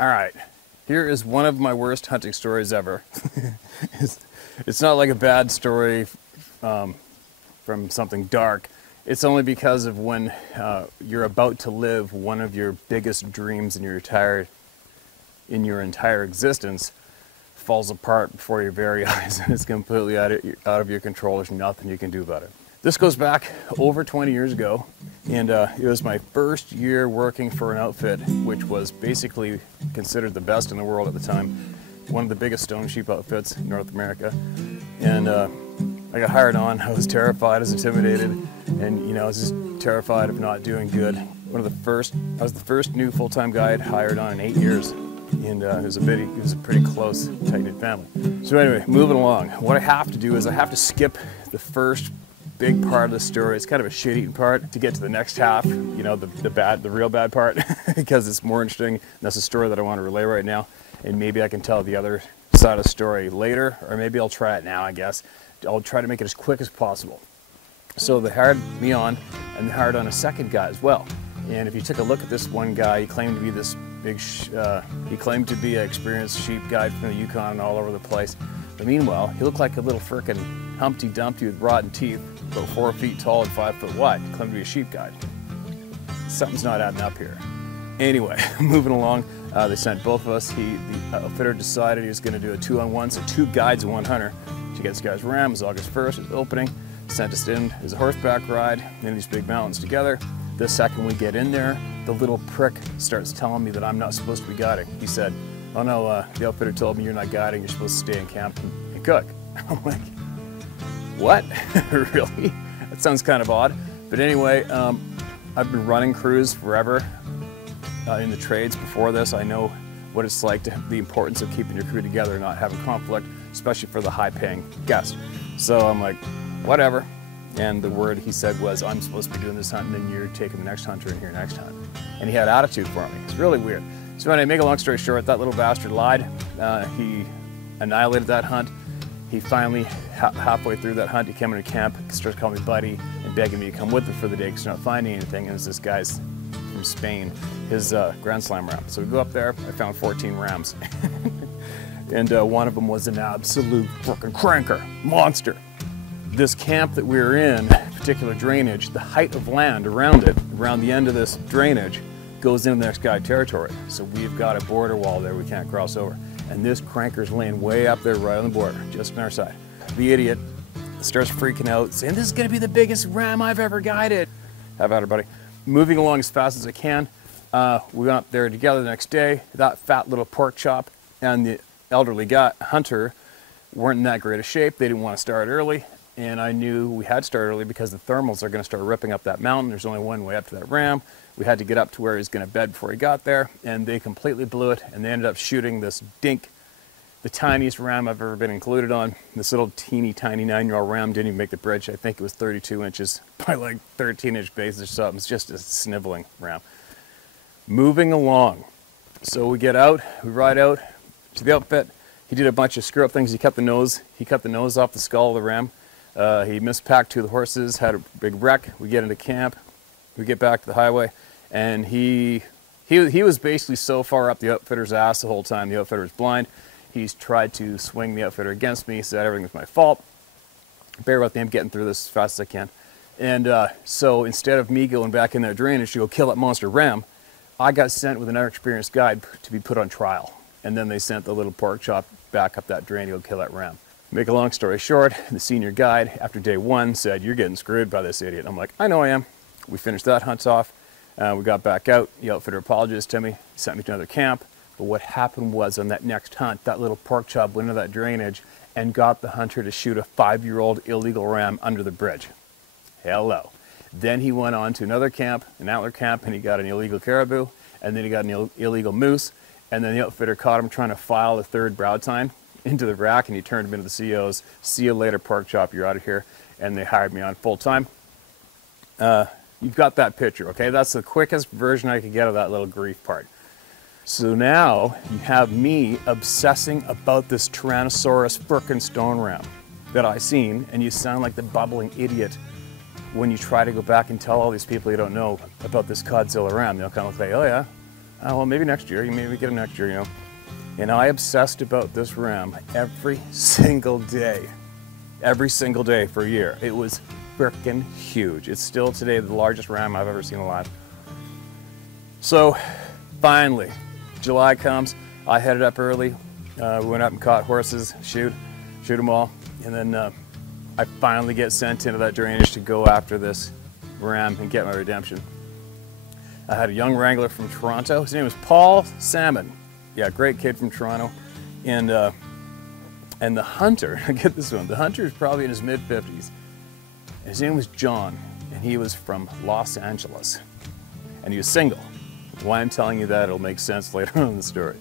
All right, here is one of my worst hunting stories ever. It's not like a bad story from something dark. It's only because of when you're about to live one of your biggest dreams in your entire existence falls apart before your very eyes, and it's completely out of your control. There's nothing you can do about it. This goes back over 20 years ago, and it was my first year working for an outfit which was basically considered the best in the world at the time, one of the biggest stone sheep outfits in North America. And I got hired on. I was terrified, I was intimidated, and I was just terrified of not doing good. I was the first new full-time guy I'd hired on in 8 years. And it was a pretty close, tight-knit family. So anyway, moving along. What I have to do is I have to skip the first big part of the story. It's kind of a shit-eating part to get to the next half, the real bad part, because it's more interesting. And that's the story that I want to relay right now. And maybe I can tell the other side of the story later, or maybe I'll try it now, I guess. I'll try to make it as quick as possible. So they hired me on, and they hired on a second guy as well. And if you took a look at this one guy, he claimed to be this he claimed to be an experienced sheep guide from the Yukon and all over the place. But meanwhile, he looked like a little frickin' Humpty Dumpty with rotten teeth, about 4 feet tall and 5 foot wide. He claimed to be a sheep guide. Something's not adding up here. Anyway, moving along, they sent both of us. The outfitter decided he was going to do a 2-on-1, so 2 guides and 1 hunter. To get this guy's ram, it was August 1st, it was opening. Sent us in as a horseback ride in these big mountains together. The second we get in there, the little prick starts telling me that I'm not supposed to be guiding. He said, "Oh no, the outfitter told me you're not guiding, you're supposed to stay in camp and cook." I'm like, what? Really? That sounds kind of odd. But anyway, I've been running crews forever in the trades before this. I know what it's like the importance of keeping your crew together and not having conflict, especially for the high-paying guest. So I'm like, whatever. And the word he said was, "I'm supposed to be doing this hunt, and then you're taking the next hunter in here next hunt." And he had attitude for me. It's really weird. So anyway, make a long story short, that little bastard lied. He annihilated that hunt. He finally, halfway through that hunt, he came into camp, started calling me buddy, and begging me to come with him for the day because he's not finding anything. And it was this guy's from Spain, his Grand Slam ram. So we go up there, I found 14 rams. And one of them was an absolute fucking cranker, monster. This camp that we were in, particular drainage, the height of land around it, around the end of this drainage, goes into the next guide territory. So we've got a border wall there we can't cross over. And this cranker's laying way up there right on the border, just on our side. The idiot starts freaking out, saying, "This is gonna be the biggest ram I've ever guided." Have at her, buddy. Moving along as fast as I can. We went up there together the next day. That fat little pork chop and the elderly guy, hunter, weren't in that great a shape. They didn't want to start early. And I knew we had to start early because the thermals are going to start ripping up that mountain. There's only one way up to that ram. We had to get up to where he was going to bed before he got there, and they completely blew it, and they ended up shooting this dink, the tiniest ram I've ever been included on. This little teeny tiny 9-year-old ram didn't even make the bridge. I think it was 32 inches by like 13-inch base or something. It's just a sniveling ram. Moving along. So we get out, we ride out to the outfit. He did a bunch of screw up things. He cut the nose off the skull of the ram. He mispacked 2 of the horses, had a big wreck. We get into camp, we get back to the highway, and he was basically so far up the outfitter's ass the whole time. The outfitter was blind. He's tried to swing the outfitter against me, said everything was my fault. Bear with me, I'm getting through this as fast as I can. And so instead of me going back in that drainage to go kill that monster ram, I got sent with another experienced guide to be put on trial. And then they sent the little pork chop back up that drain to go kill that ram. Make a long story short, the senior guide, after day 1, said, "You're getting screwed by this idiot." I'm like, "I know I am." We finished that hunt off. We got back out. The outfitter apologized to me, sent me to another camp. But what happened was on that next hunt, that little pork chop went into that drainage and got the hunter to shoot a 5-year-old illegal ram under the bridge. Hello. Then he went on to another camp, an antler camp, and he got an illegal caribou, and then he got an illegal moose, and then the outfitter caught him trying to file a 3rd brow tine into the rack, and he turned him into the COs. "See you later, pork chop, you're out of here." And they hired me on full time. You've got that picture, okay? That's the quickest version I could get of that little grief part. So now you have me obsessing about this Tyrannosaurus frickin' stone ram that I seen, and you sound like the bubbling idiot when you try to go back and tell all these people you don't know about this Godzilla ram. They'll kind of say, "Oh yeah, Oh, well, maybe next year. Maybe we get him next year, you know. And I obsessed about this ram every single day for a year. It was freaking huge. It's still today the largest ram I've ever seen alive. So finally, July comes. I headed up early. We went up and caught horses, shoot them all, and then I finally get sent into that drainage to go after this ram and get my redemption. I had a young wrangler from Toronto. His name was Paul Salmon. Yeah, great kid from Toronto. And the hunter, get this one, the hunter is probably in his mid-50s. His name was John, and he was from Los Angeles. And he was single. Why I'm telling you that, it'll make sense later on in the story.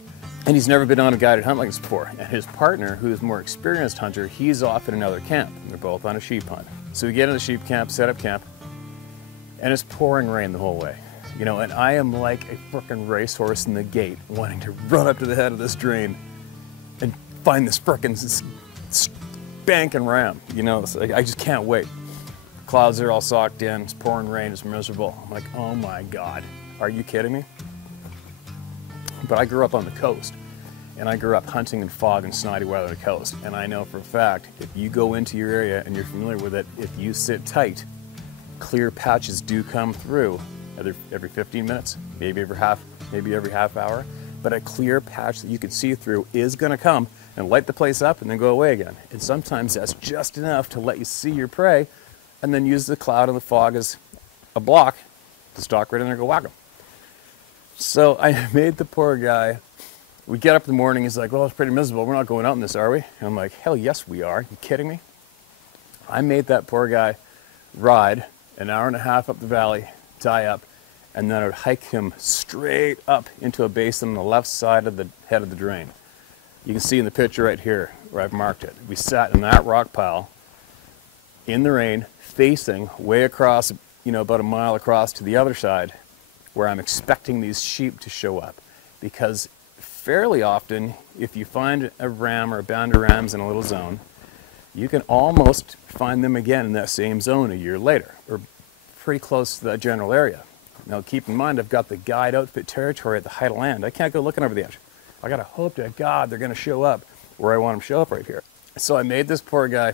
And he's never been on a guided hunt like this before. And his partner, who's a more experienced hunter, he's off in another camp. They're both on a sheep hunt. So we get in the sheep camp, set up camp, and it's pouring rain the whole way. You know, and I am like a frickin' racehorse in the gate, wanting to run up to the head of this drain and find this frickin' spanking ram. You know, like, I just can't wait. Clouds are all socked in, it's pouring rain, it's miserable. I'm like, oh my God, are you kidding me? But I grew up on the coast, and I grew up hunting in fog and snotty weather on the coast. And I know for a fact, if you go into your area and you're familiar with it, if you sit tight, clear patches do come through every 15 minutes, maybe every half hour. But a clear patch that you can see through is gonna come and light the place up and then go away again. And sometimes that's just enough to let you see your prey and then use the cloud and the fog as a block to stalk right in there and go whack them. So I made the poor guy, we get up in the morning, he's like, well, it's pretty miserable. We're not going out in this, are we? And I'm like, hell yes we are. You kidding me? I made that poor guy ride an hour and a half up the valley, tie up, and then I would hike him straight up into a basin on the left side of the head of the drain. You can see in the picture right here where I've marked it. We sat in that rock pile in the rain, facing way across, you know, about a mile across to the other side, where I'm expecting these sheep to show up. Because fairly often, if you find a ram or a band of rams in a little zone, you can almost find them again in that same zone a year later, or pretty close to that general area. Now keep in mind, I've got the guide outfit territory at the height of land. I can't go looking over the edge. I gotta hope to God they're gonna show up where I want them to show up right here. So I made this poor guy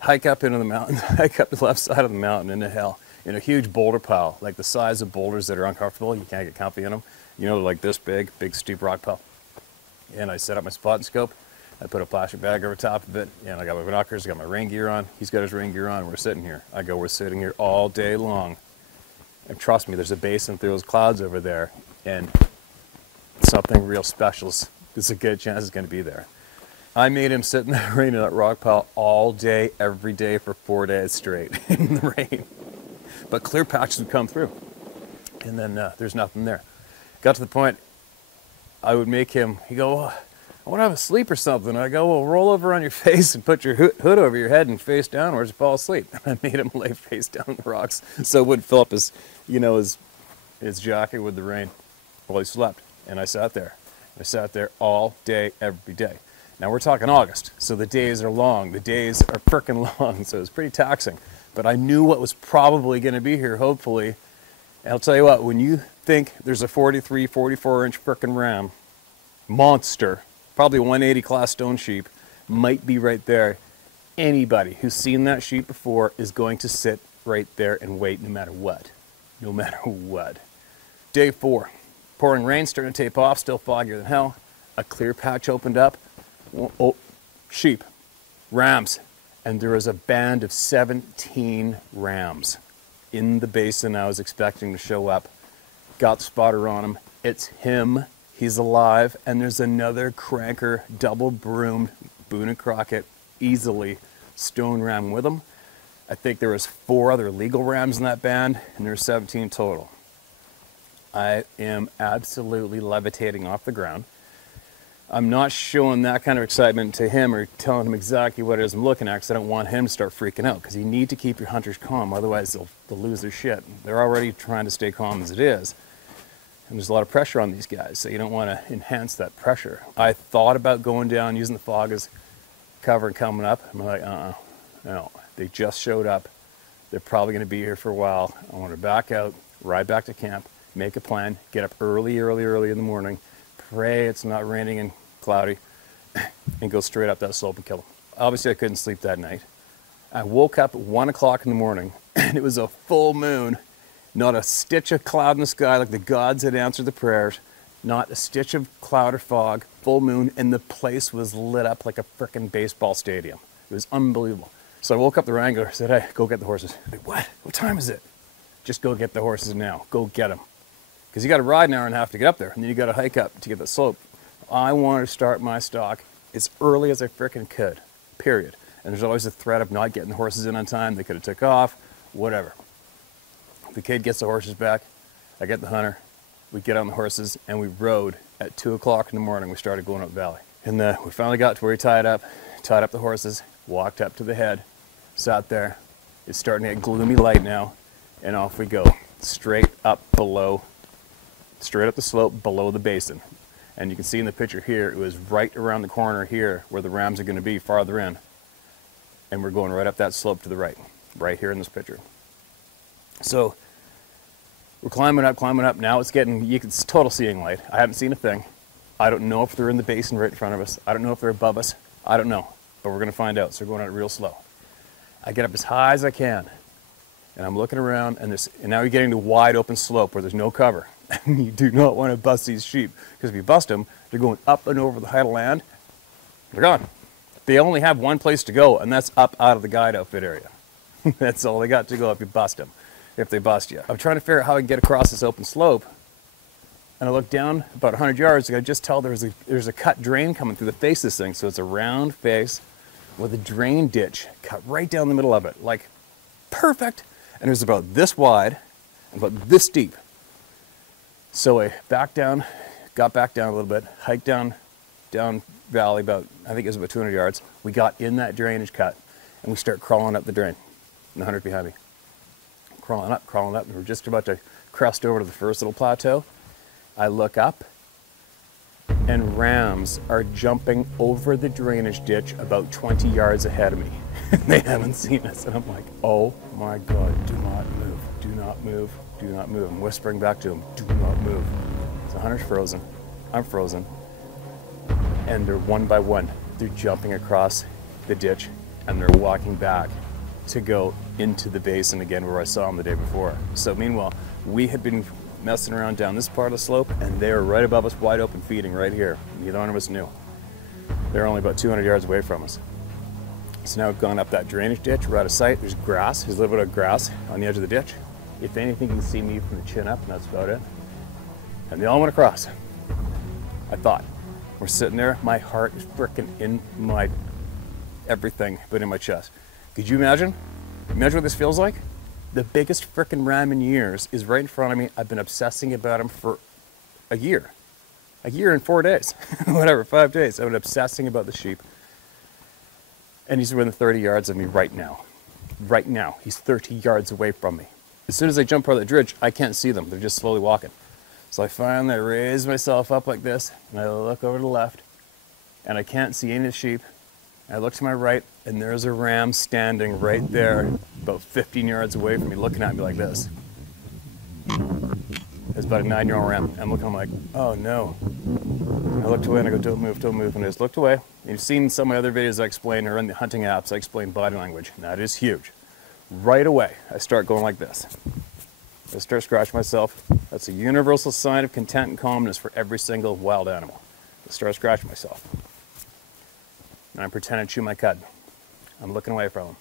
hike up into the mountain, hike up the left side of the mountain into hell, in a huge boulder pile, like the size of boulders that are uncomfortable. You can't get comfy in them. You know, like this big steep rock pile. And I set up my spot and scope. I put a plastic bag over top of it, and I got my binoculars, I got my rain gear on. He's got his rain gear on, we're sitting here. I go, we're sitting here all day long. And trust me, there's a basin through those clouds over there, and something real special, there's a good chance it's gonna be there. I made him sit in the rain in that rock pile all day, every day for 4 days straight in the rain. But clear patches would come through, and then there's nothing there. Got to the point, I would make him, he'd go, oh, I want to have a sleep or something. I go, well, roll over on your face and put your hood over your head and face downwards and fall asleep. And I made him lay face down on the rocks so it wouldn't fill up his, you know, his jacket with the rain while he slept. And I sat there. I sat there all day, every day. Now we're talking August, so the days are long. The days are frickin' long, so it's pretty taxing. But I knew what was probably going to be here, hopefully. And I'll tell you what, when you think there's a 43, 44-inch frickin' ram, monster, probably 180 class stone sheep, might be right there. Anybody who's seen that sheep before is going to sit right there and wait no matter what. No matter what. Day 4, pouring rain, starting to tape off, still foggier than hell. A clear patch opened up. Oh, sheep, rams. And there was a band of 17 rams in the basin I was expecting to show up. Got the spotter on him. It's him. He's alive. And there's another cranker, double broomed, Boone and Crockett, easily stone ram with him. I think there was 4 other legal rams in that band, and there's 17 total. I am absolutely levitating off the ground. I'm not showing that kind of excitement to him or telling him exactly what it is I'm looking at, because I don't want him to start freaking out, because you need to keep your hunters calm, otherwise they'll lose their shit. They're already trying to stay calm as it is, and there's a lot of pressure on these guys, so you don't want to enhance that pressure. I thought about going down, using the fog as cover and coming up. I'm like, no, they just showed up. They're probably going to be here for a while. I want to back out, ride back to camp, make a plan, get up early in the morning, pray it's not raining and cloudy, and go straight up that slope and kill them. Obviously, I couldn't sleep that night. I woke up at 1 o'clock in the morning, and it was a full moon, not a stitch of cloud in the sky, like the gods had answered the prayers, not a stitch of cloud or fog, full moon, and the place was lit up like a frickin' baseball stadium. It was unbelievable. So I woke up the wrangler, said, hey, go get the horses. Like, what? What time is it? Just go get the horses now. Go get them. Because you got to ride an hour and a half to get up there, and then you got to hike up to get the slope. I wanted to start my stalk as early as I frickin' could, period. And there's always a threat of not getting the horses in on time. They could have took off, whatever. The kid gets the horses back. I get the hunter. We get on the horses, and we rode at 2 o'clock in the morning. We started going up the valley. And we finally got to where we tied up the horses, walked up to the head, sat there. It's starting to get gloomy light now, and off we go. Straight up the slope below the basin. And you can see in the picture here, it was right around the corner here where the rams are going to be farther in. And we're going right up that slope to the right here in this picture. So we're climbing up. Now it's total seeing light. I haven't seen a thing. I don't know if they're in the basin right in front of us. I don't know if they're above us. I don't know, but we're going to find out. So we're going out real slow. I get up as high as I can, and I'm looking around, and now you're getting to wide open slope where there's no cover. And you do not want to bust these sheep, because if you bust them, they're going up and over the height of land. They're gone. They only have one place to go, and that's up out of the guide outfit area. That's all they got to go if you bust them, if they bust you. I'm trying to figure out how I can get across this open slope, and I look down about 100 yards, and I just tell there's a cut drain coming through the face of this thing. So it's a round face with a drain ditch cut right down the middle of it, like perfect. And it was about this wide and about this deep. So I got back down a little bit, hiked down valley about, I think it was about 200 yards. We got in that drainage cut, and we start crawling up the drain, and the hunter's behind me. Crawling up, and we're just about to crest over to the first little plateau. I look up, and rams are jumping over the drainage ditch about 20 yards ahead of me. They haven't seen us, and I'm like, oh my God, do not move, do not move, do not move. I'm whispering back to them, do not move. The hunter's frozen, I'm frozen, and they're one by one, they're jumping across the ditch, and they're walking back to go into the basin again where I saw them the day before. So meanwhile, we had been messing around down this part of the slope, and they were right above us, wide open feeding right here. Neither one of us knew. They're only about 200 yards away from us. So now we've gone up that drainage ditch, we're out of sight. There's grass, there's a little bit of grass on the edge of the ditch. If anything, you can see me from the chin up, and that's about it. And they all went across. I thought. We're sitting there, my heart is freaking in my everything, but in my chest. Could you imagine? Imagine what this feels like? The biggest frickin' ram in years is right in front of me. I've been obsessing about him for a year. A year and 4 days. Whatever, 5 days. I've been obsessing about the sheep. And he's within 30 yards of me right now. Right now. He's 30 yards away from me. As soon as I jump over the ridge, I can't see them. They're just slowly walking. So I finally raise myself up like this, and I look over to the left, and I can't see any of the sheep. I look to my right, and there's a ram standing right there, about 15 yards away from me, looking at me like this. It's about a 9-year-old ram. I'm looking, I'm like, oh no. I looked away and I go, don't move, don't move. And I just looked away. And you've seen some of my other videos I explain, or in the hunting apps, I explain body language. And that is huge. Right away, I start going like this. I start scratching myself. That's a universal sign of content and calmness for every single wild animal. I start scratching myself. And I'm pretending to chew my cud. I'm looking away from him.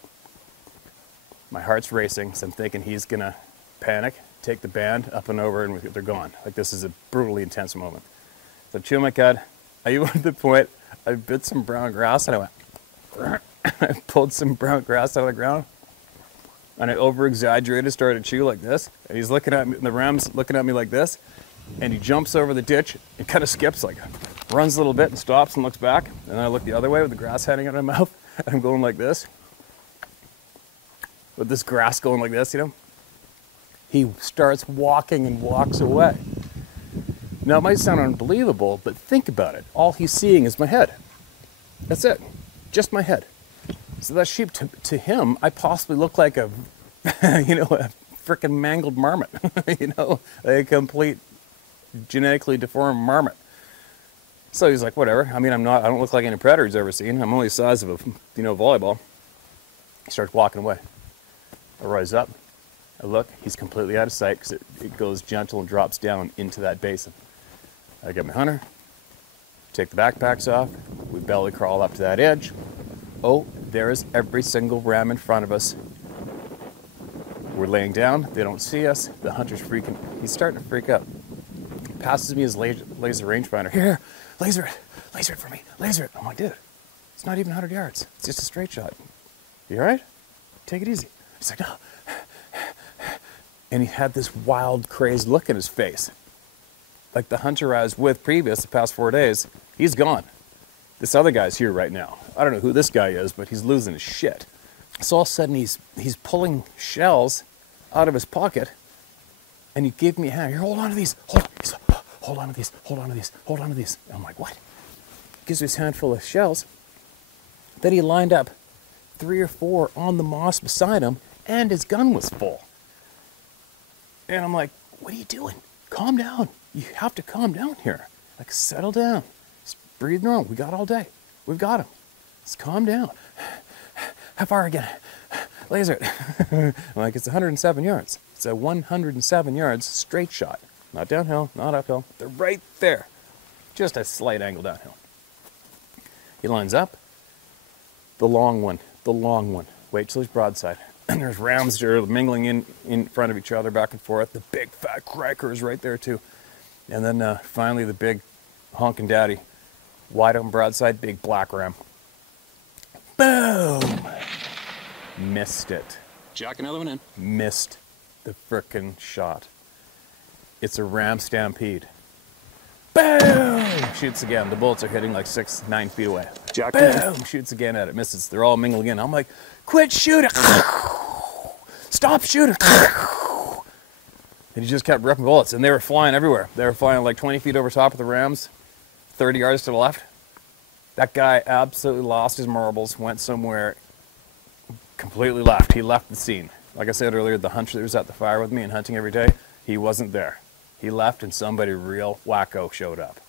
My heart's racing, so I'm thinking he's gonna panic, take the band up and over, and they're gone. Like, this is a brutally intense moment. So I'm chewing my cud. I even at the point, I bit some brown grass, and I went, I pulled some brown grass out of the ground, and I over-exaggerated, started to chew like this, and he's looking at me, and the ram's looking at me like this, and he jumps over the ditch and kind of skips, like, runs a little bit and stops and looks back, and then I look the other way with the grass hanging out of my mouth, and I'm going like this, with this grass going like this, you know? He starts walking and walks away. Now, it might sound unbelievable, but think about it. All he's seeing is my head. That's it. Just my head. So that sheep, to him, I possibly look like a, you know, a freaking mangled marmot, you know, a complete genetically deformed marmot. So he's like, whatever. I mean, I don't look like any predator he's ever seen. I'm only the size of a, you know, volleyball. He starts walking away. I rise up. I look. He's completely out of sight because it goes gentle and drops down into that basin. I get my hunter, take the backpacks off. We belly crawl up to that edge. Oh, there's every single ram in front of us. We're laying down. They don't see us. The hunter's freaking. He's starting to freak out. He passes me his laser rangefinder. Here, laser it for me. Laser it. I'm like, dude, it's not even 100 yards. It's just a straight shot. You all right? Take it easy. He's like, no. And he had this wild, crazed look in his face. Like the hunter I was with previous, the past 4 days, he's gone. This other guy's here right now. I don't know who this guy is, but he's losing his shit. So all of a sudden he's pulling shells out of his pocket, and he gave me a hand. Here, hold on to these. Hold on to these. Hold on to these. Hold on to these. I'm like, what? He gives me his handful of shells. Then he lined up 3 or 4 on the moss beside him, and his gun was full. And I'm like, what are you doing? Calm down. You have to calm down here. Like, settle down. Just breathe normal. We got all day. We've got him. Just calm down. How far again? Laser it. I'm like, it's 107 yards. It's a 107 yards straight shot. Not downhill, not uphill. They're right there. Just a slight angle downhill. He lines up. The long one. Wait till he's broadside. And there's rams that are mingling in front of each other, back and forth. The big fat cracker is right there too. And then finally the big honkin' daddy, wide open broadside, big black ram. Boom! Missed it. Jack another one in. Missed the frickin' shot. It's a ram stampede. Boom! Shoots again. The bullets are hitting like 6-9 feet away. Jack boom! Shoots again at it. Misses. They're all mingling in. I'm like, quit shooting! Stop shooting! And he just kept ripping bullets, and they were flying everywhere. They were flying like 20 feet over top of the rams, 30 yards to the left. That guy absolutely lost his marbles, went somewhere, completely left. He left the scene. Like I said earlier, the hunter that was at the fire with me and hunting every day, he wasn't there. He left, and somebody real wacko showed up.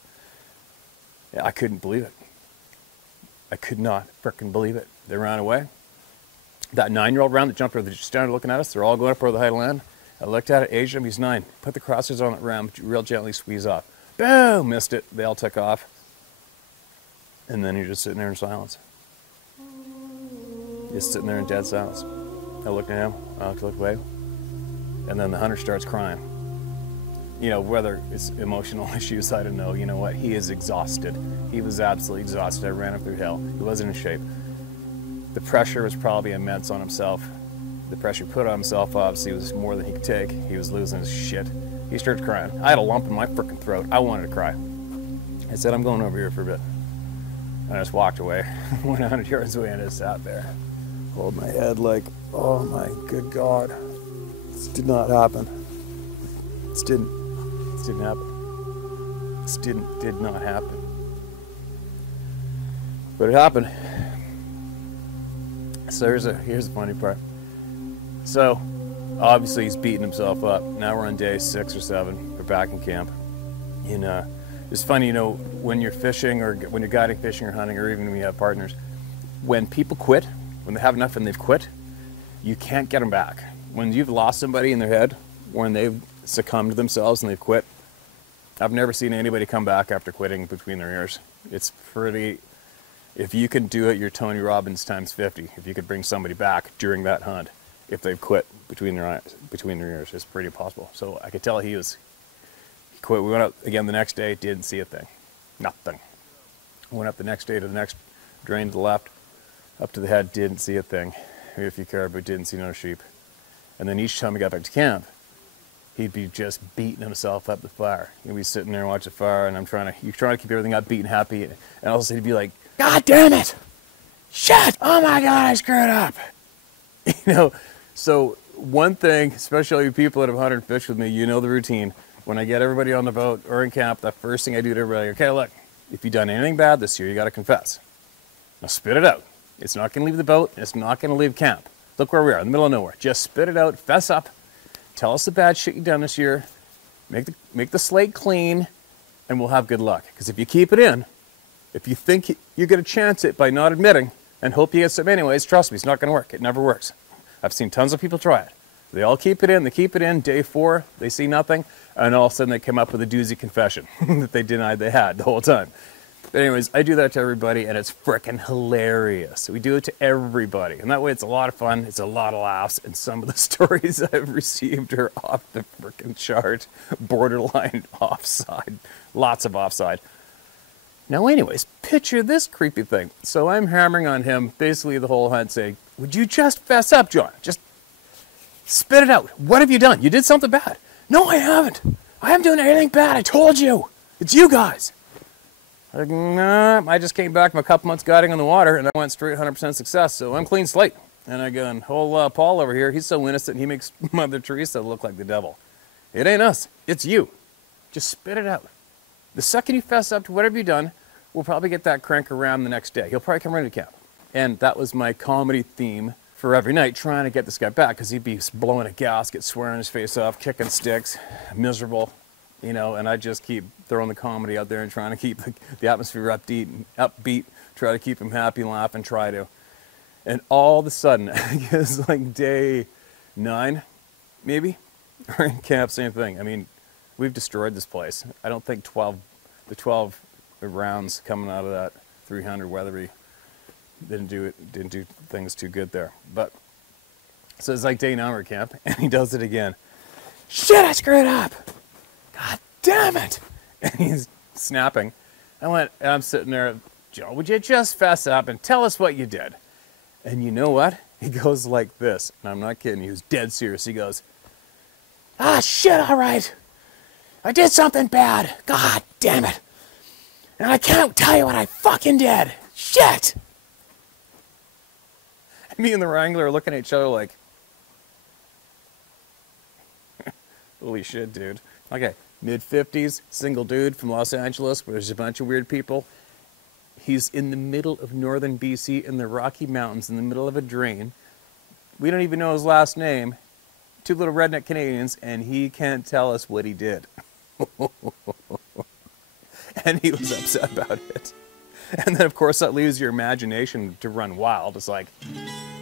Yeah, I couldn't believe it. I could not frickin' believe it. They ran away. That 9-year-old ram that jumped over, they just standing looking at us. They're all going up over the height of land. I looked at it, aged him, he's 9. Put the crosshairs on that ram, real gently squeeze off. Boom! Missed it. They all took off. And then you're just sitting there in silence. Just sitting there in dead silence. I looked at him, I looked away. And then the hunter starts crying. You know, whether it's emotional issues, I don't know. You know what? He is exhausted. He was absolutely exhausted. I ran up through hell. He wasn't in shape. The pressure was probably immense on himself. The pressure put on himself, obviously, was more than he could take. He was losing his shit. He started crying. I had a lump in my frickin' throat. I wanted to cry. I said, I'm going over here for a bit. And I just walked away. Went 100 yards away and just sat there. Hold my head like, oh my good God. This did not happen. This didn't happen. This did not happen. But it happened. So here's the funny part. So obviously he's beating himself up. Now we're on day 6 or 7. We're back in camp. And it's funny, you know, when you're fishing or when you're guiding fishing or hunting, or even when you have partners, when people quit, when they have enough and they've quit, you can't get them back. When you've lost somebody in their head, when they've succumbed to themselves and they've quit, I've never seen anybody come back after quitting between their ears. It's pretty, if you can do it, you're Tony Robbins times 50. If you could bring somebody back during that hunt, if they've quit between their ears, it's pretty possible. So I could tell he quit. We went up again the next day, didn't see a thing. Nothing. Went up the next day to the next drain to the left, up to the head, didn't see a thing. Maybe a few caribou, didn't see no sheep. And then each time we got back to camp, he'd be just beating himself up the fire. He'd be sitting there and watch the fire, and you're trying to keep everything upbeat and happy, and all of a sudden he'd be like, God damn it! Shit! Oh my God, I screwed up! You know, so one thing, especially people that have hunted and fished with me, you know the routine. When I get everybody on the boat or in camp, the first thing I do to everybody, okay, look, if you've done anything bad this year, you got to confess. Now spit it out. It's not going to leave the boat. It's not going to leave camp. Look where we are, in the middle of nowhere. Just spit it out, fess up, Tell us the bad shit you've done this year. Make the slate clean, and we'll have good luck. Because if you keep it in, if you think you're going to chance it by not admitting and hope you get some anyways, trust me, it's not going to work. It never works. I've seen tons of people try it. They all keep it in. They keep it in. Day 4, they see nothing. And all of a sudden, they come up with a doozy confession that they denied they had the whole time. But anyways, I do that to everybody, and it's frickin' hilarious. We do it to everybody. And that way, it's a lot of fun. It's a lot of laughs. And some of the stories I've received are off the frickin' chart. Borderline offside. Lots of offside. Now anyways, picture this creepy thing. So I'm hammering on him basically the whole hunt saying, would you just fess up, John? Just spit it out. What have you done? You did something bad. No, I haven't. I haven't done anything bad. I told you. It's you guys. Like, nah, I just came back from a couple months guiding on the water and I went straight 100% success, so I'm clean slate. And I go, and whole Paul over here, he's so innocent, he makes Mother Teresa look like the devil. It ain't us. It's you. Just spit it out. The second you fess up to whatever you've done, we'll probably get that crank around the next day. He'll probably come right into camp. And that was my comedy theme for every night, trying to get this guy back, because he'd be blowing a gasket, swearing his face off, kicking sticks, miserable, you know, and I just keep throwing the comedy out there and trying to keep the atmosphere upbeat, try to keep him happy and laugh and try to. And all of a sudden, I guess like day 9, maybe, or in camp, same thing. I mean, we've destroyed this place. I don't think the 12 rounds coming out of that 300 Weatherby didn't do things too good there. But so it's like day 9 we're at camp, and he does it again. Shit, I screwed up. God damn it. And he's snapping. And I'm sitting there, Joe, would you just fess up and tell us what you did? And you know what? He goes like this. And I'm not kidding. He was dead serious. He goes, ah, shit, all right. I did something bad. God damn it. And I can't tell you what I fucking did. Shit. Me and the Wrangler are looking at each other like, holy shit, dude. Okay, mid-50s, single dude from Los Angeles, where there's a bunch of weird people. He's in the middle of northern BC in the Rocky Mountains, in the middle of a drain. We don't even know his last name. 2 little redneck Canadians, and he can't tell us what he did. And he was upset about it. And then, of course, that leaves your imagination to run wild. It's like,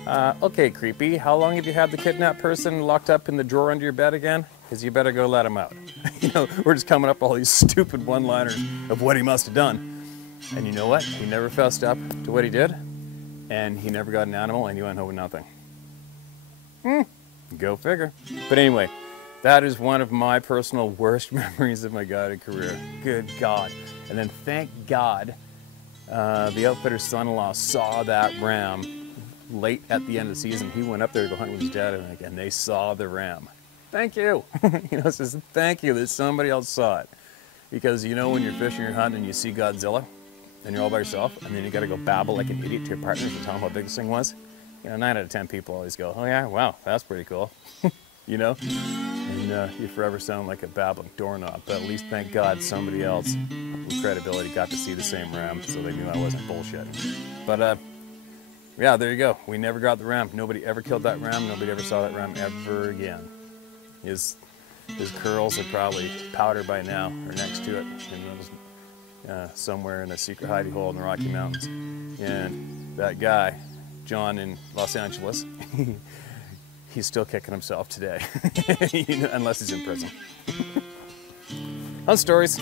okay, creepy, how long have you had the kidnapped person locked up in the drawer under your bed again? Because you better go let him out. You know, we're just coming up with all these stupid one-liners of what he must have done. And you know what? He never fessed up to what he did, and he never got an animal, and he went home with nothing. Go figure. But anyway, that is one of my personal worst memories of my guided career. Good God. And then thank God, the outfitter's son-in-law saw that ram late at the end of the season. He went up there to go hunt with his dad, and they saw the ram. Thank you. You know, it says thank you that somebody else saw it. Because you know when you're fishing or hunting and you see Godzilla, and you're all by yourself, and then you got to go babble like an idiot to your partners and tell them how big this thing was. You know, 9 out of 10 people always go, oh yeah, wow, that's pretty cool. You know? And you forever sound like a babbling doorknob. But at least, thank God, somebody else with credibility got to see the same ram, so they knew I wasn't bullshitting. But yeah, there you go. We never got the ram. Nobody ever killed that ram. Nobody ever saw that ram ever again. His curls are probably powder by now, or next to it, somewhere in a secret hidey hole in the Rocky Mountains. And that guy, John in Los Angeles, he's still kicking himself today, unless he's in prison. Hunt stories.